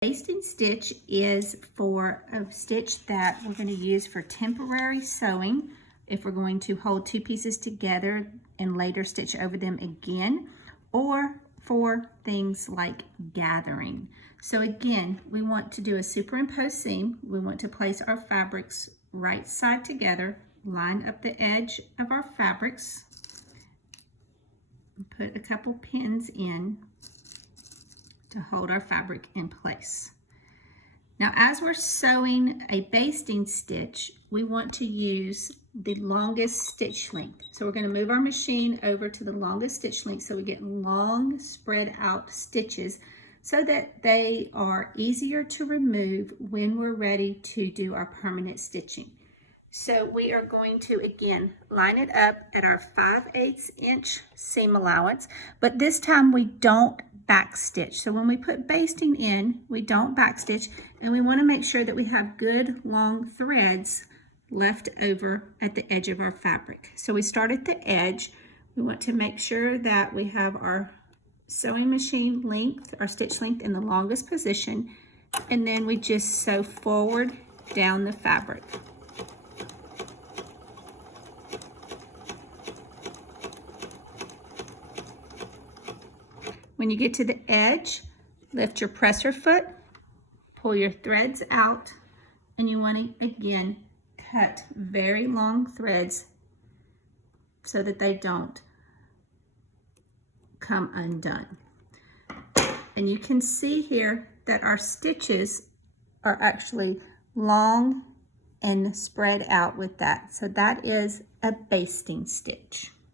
Basting stitch is for a stitch that we're going to use for temporary sewing if we're going to hold two pieces together and later stitch over them again, or for things like gathering. So again, we want to do a superimposed seam. We want to place our fabrics right side together, line up the edge of our fabrics, and put a couple pins in to hold our fabric in place. Now, as we're sewing a basting stitch, we want to use the longest stitch length. So we're going to move our machine over to the longest stitch length so we get long spread out stitches so that they are easier to remove when we're ready to do our permanent stitching. So we are going to, again, line it up at our 5/8 inch seam allowance, but this time we don't back stitch. So when we put basting in, we don't back stitch, and we want to make sure that we have good long threads left over at the edge of our fabric. So we start at the edge. We want to make sure that we have our sewing machine length, our stitch length in the longest position, and then we just sew forward down the fabric. When you get to the edge, lift your presser foot, pull your threads out, and you want to, again, cut very long threads so that they don't come undone. And you can see here that our stitches are actually long and spread out with that. So that is a basting stitch.